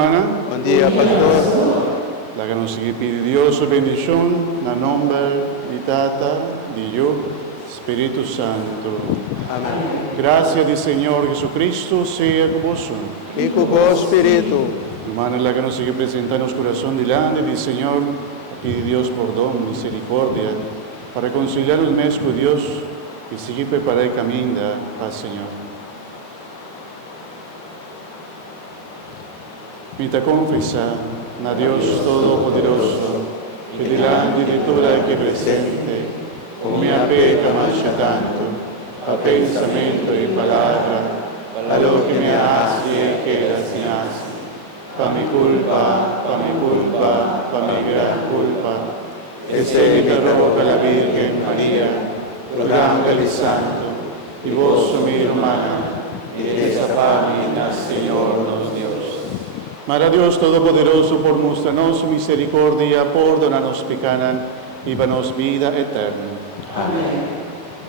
hermana. Buen día, pastor. La que nos pide Dios su bendición, na nombre di Tata, di Dio, Spirito Santo. Amén. Gracia del Señor Jesucristo sea con vos. Y con vos, Espíritu. Hermana, la que nos presenta en los corazones delante del Señor, pide Dios perdón, misericordia, para reconciliarnos más con Dios y seguir preparar el camino al Señor. Mita confesar a Dios Todopoderoso, que delante de toda que presente, con mi peca mancha tanto, a pensamiento y palabra, a lo que me hace y queda sin hace. Pa mi culpa, pa mi gran culpa, e se mi roga la Virgen María, rogangale santo, y vos mi hermana, y esa página, Señor nos Dios. Mara Dios Todopoderoso, por mostrarnos misericordia, perdonarnos pecanan y danos vida eterna. Amén.